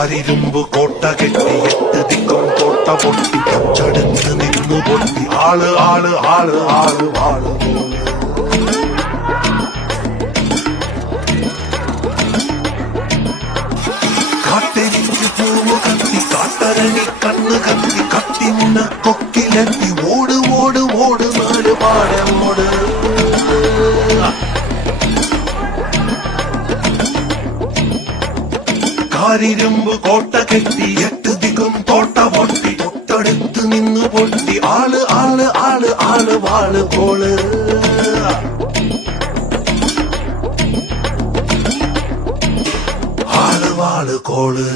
കാരിരുമ്പ് കോട്ട കെട്ടി 8 ദിക്കും കോട്ട പൊട്ടി കച്ചെടുത്ത് നിന്നു പൊട്ടി ആള് ആള് ആള് ആള് ആള് കാട്ടെരിച്ച് പൂവ് കത്തി കാട്ടരണി കണ്ണ് കത്തി കത്തിമുന കൊക്കിലെത്തി ഓട് ഓട് ഓട് നാല് പാടമോട് കാരിരുമ്പ് കോട്ട കെട്ടി 8 ദിക്കും കോട്ട പൊട്ടി തൊട്ടടുത്ത് നിന്ന് പൊട്ടി ആള് ആള് ആള് ആള് വാള് കോള് ആള് വാള് കോള്